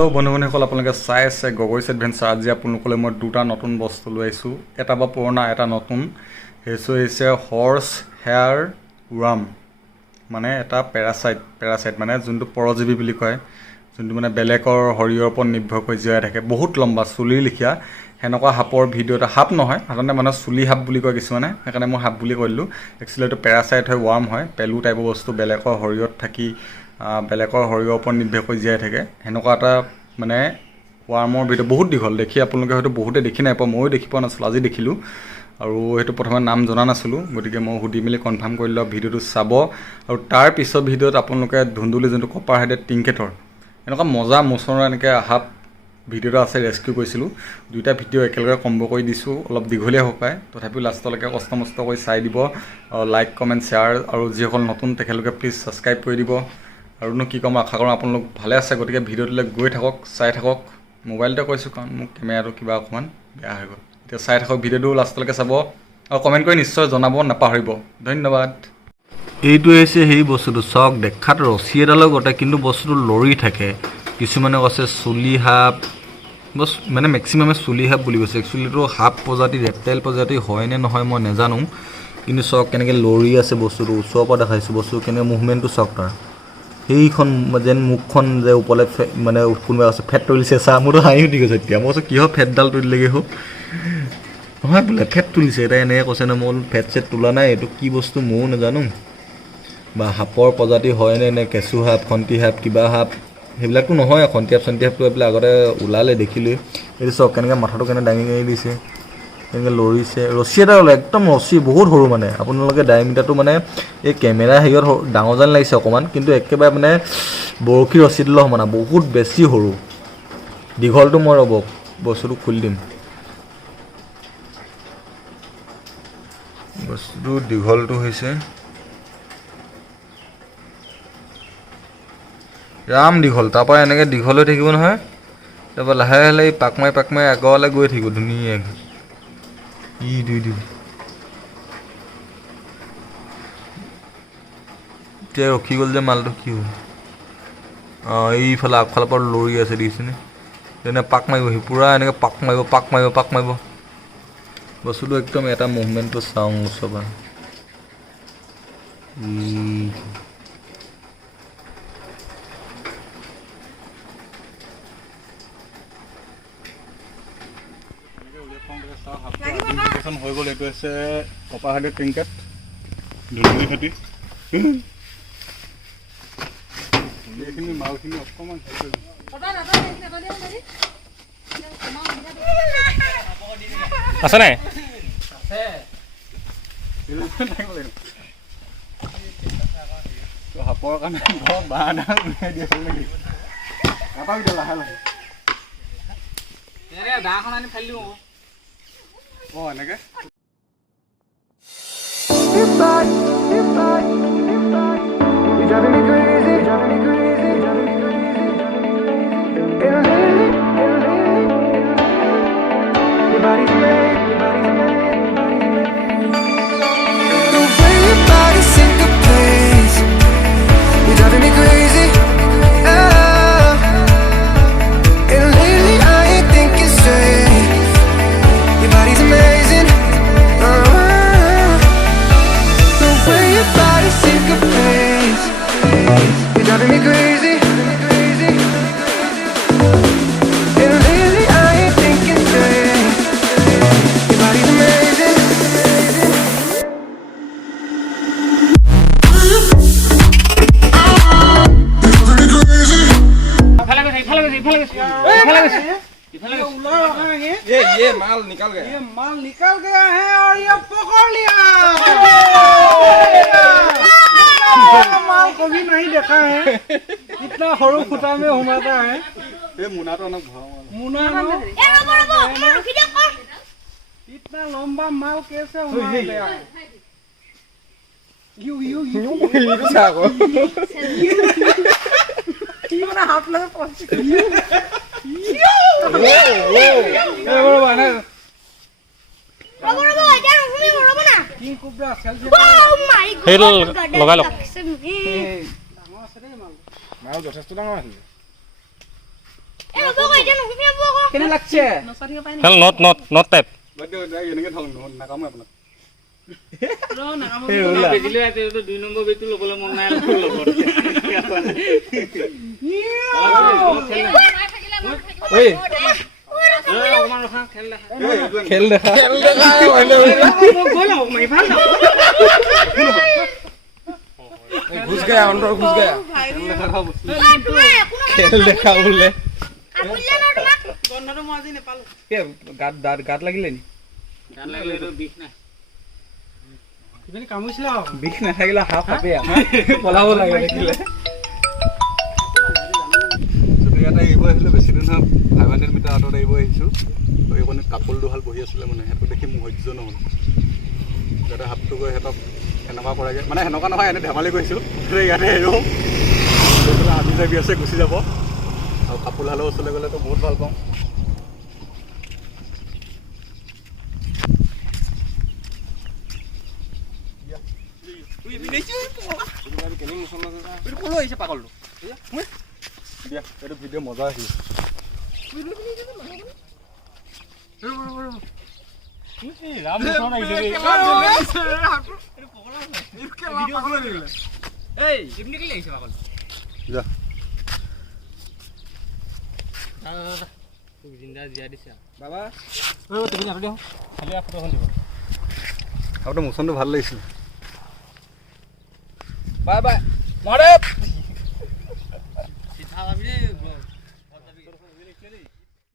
Hello' বন্ধু-বান্ধৱীসকল, আপোনালোকে চাই আছে গগৈছ এডভেঞ্চাৰ। আজি আপোনালোকলৈ মই দুটা নতুন বস্তু লৈ আহিছোঁ, এটা বা পুৰণা এটা নতুন। সেইটো হৈছে হৰ্চ হেয়াৰ ৱাৰ্ম, মানে এটা পেৰাচাইট মানে যোনটো পৰজীৱী বুলি কয়, যোনটো মানে বেলেগৰ শৰীৰৰ ওপৰত নিৰ্ভৰ কৰি জীয়াই থাকে, বহুত লম্বা চুলিৰ লিখীয়া। সেনেকুৱা সাপৰ ভিডিঅ' এটা, সাপ নহয় সাধাৰণতে মানুহে চুলি সাপ বুলি কয় কিছুমানে, সেইকাৰণে মই সাপ বুলি কৈ দিলোঁ। একচুৱেলি এইটো পেৰাচাইট হয়, ৱাৰ্ম হয়, পেলু টাইপৰ বস্তু, বেলেগৰ শৰীৰত থাকি বেলেগৰ শৰীৰৰ ওপৰত নিৰ্ভৰ কৰি জীয়াই থাকে। সেনেকুৱা এটা মানে ৱাৰ্মৰ ভিডিঅ' বহুত দীঘল, দেখি আপোনালোকে হয়তো বহুতে দেখি নাই পোৱা, ময়ো দেখি পোৱা নাছিলোঁ, আজি দেখিলোঁ। আৰু সেইটো প্ৰথমে নাম জনা নাছিলোঁ, গতিকে মই সুধি মেলি কনফাৰ্ম কৰিলোঁ। ভিডিঅ'টো চাব আৰু তাৰ পিছৰ ভিডিঅ'ত আপোনালোকে ধুন্দুলি যোনটো কপাৰ হেডেড টিংকেটৰ এনেকুৱা মজা মোচনৰ এনেকৈ সাপ ভিডিঅ' এটা আছে, ৰেস্কিউ কৰিছিলোঁ। দুইটা ভিডিঅ' একেলগে কম্ব কৰি দিছোঁ, অলপ দীঘলীয়া হ'ব পাৰে, তথাপিও লাষ্টলৈকে কষ্ট মষ্ট কৰি চাই দিব। লাইক কমেণ্ট শ্বেয়াৰ, আৰু যিসকল নতুন তেখেতলোকে প্লিজ ছাবস্ক্ৰাইব কৰি দিব। আৰুনো কি ক'ম, আশা কৰোঁ আপোনালোক ভালে আছে, গতিকে ভিডিঅ'টোলৈ গৈ থাকক, চাই থাকক। মোবাইলতে কৈছোঁ কাৰণ মোৰ কেমেৰাটো কিবা অকণমান বেয়া হৈ গ'ল। এতিয়া চাই থাকক ভিডিঅ'টো, লাষ্টলৈকে চাব আৰু কমেণ্ট কৰি নিশ্চয় জনাব নাপাহৰিব। ধন্যবাদ। এইটো হৈছে সেই বস্তুটো, চাওক দেখাত ৰছী এডালৰ গতে, কিন্তু বস্তুটো লৰি থাকে। কিছুমানে কৈছে চুলি সাপ, বছ মানে মেক্সিমামে চুলি সাপ বুলি কৈছে। একচুৱেলি এইটো সাপ প্ৰজাতি, ৰেপটাইল প্ৰজাতি হয় নে নহয় মই নাজানো, কিন্তু চাওক কেনেকৈ লৰি আছে বস্তুটো। ওচৰৰ পৰা দেখাইছোঁ বস্তুটো কেনেকৈ মুভমেণ্টটো চাওক তাৰ। সেইখন যেন মুখখন যে ওপৰলৈ মানে কোনোবা আছে ফেট তুলিছে, চা মোৰতো হাঁহি উঠি গৈছে এতিয়া। মই কৈছোঁ কিহৰ ফেটডাল তুলিলেগৈ হওক, নহয় বোলে ফেট তুলিছে। এতিয়া এনেকৈ কৈছে ন, মই ফেট চেট তোলা নাই, এইটো কি বস্তু ময়ো নাজানো। বা সাপৰ প্ৰজাতি হয়নে নে কেঁচু সাপ, খন্তি সাপ, কিবা সাপ, সেইবিলাকতো নহয়। খন্তি সাপ চন্তি সাপটো এইবিলাক আগতে ওলালে দেখিলোৱেই। এইটো চাওক কেনেকৈ মাথাটো কেনেকৈ দাঙি দাঙি দিছে, কেনেকৈ লৰিছে। ৰছী এটা ওলাই, একদম ৰছী বহুত সৰু, মানে আপোনালোকে ডায়েমিটাৰটো মানে এই কেমেৰা হেৰিয়ত ডাঙৰ যেন লাগিছে অকণমান, কিন্তু একেবাৰে মানে বৰশী ৰছীডালৰ সমান, বহুত বেছি সৰু। দীঘলটো মই ৰ'ব বস্তুটো খুলি দিম, বস্তুটো দীঘলটো হৈছে ৰাম দীঘল। তাৰপৰা এনেকৈ দীঘল হৈ থাকিব নহয়, তাৰপৰা লাহে লাহে পাক মাৰি আগৰলৈ গৈ থাকিব ধুনীয়াকৈ। এতিয়া ৰখি গ'ল যে মালটো, কি হ'ল? এইফালে আগফালৰ পৰা লৰি আছে দেখিছেনে? তেনে পাক মাৰিবহি পূৰা, এনেকৈ পাক মাৰিব। বস্তুটো একদম এটা মুভমেণ্টটো চাওঁ ওচৰৰ পৰা। হৈ গ'ল। এইটো হৈছে কপাৰ হেডেড টিংকেট, ধুন্দুলি খেতি। এইখিনি মালখিনি অকণমান আছে নাই? সাপৰ কাৰণে বাঁহ এডাল উলিয়াই দি আছিল নেকি? নাপাবি এতিয়া লাহে লাহে বাঁহখন আনি ফেলি দিওঁ। এনেকৈ ये माल निकल गया है और ये पकड़ लिया। माल कभी नहीं देखा है, इतना हरो फुटा में घुमाता है। ये मुना तो मुना इतना लंबा माल कैसे घुमा गया है? यू हाथ लगे पहुंच লগাই লওক। যথেষ্ট ডাঙৰ আছিল। কেনে লাগছে খেল নট টাইপ এনেকৈ থওঁ নাকামো আপোনাক দুই নম্বৰ বেগটো ল'বলৈ মন নাই খেল দেখা ঘুচ গয়া অন্তর ঘুচ গয়া খেল দেখা বোলে গাত লাগিলে নি বিষ নাথাকিলে হাফ হাপে পলাব লাগে দেখিলে ইয়াতে এৰিব আহিছিলোঁ বেছি দিন 500 মিটাৰ আঁতৰত এৰিব আহিছোঁ এইকণে কাপোল দুহাল বহি আছিলে মানে সেইটো দেখি মোৰ সহ্য নহ'ল যাতে হাতটো গৈ সিহঁতক সেনেকুৱা কৰেগৈ মানে সেনেকুৱা নহয় এনেই ধেমালি কৰিছোঁ ইয়াতে এৰো আমি যাবি আছে গুচি যাব আৰু কাপোৰ হালৰ ওচৰলৈ গ'লেতো বহুত ভাল পাওঁ এইটো ভিডিঅ' মজা আহিল আপোনাৰ মোচনটো ভাল লাগিছিল বাই বাই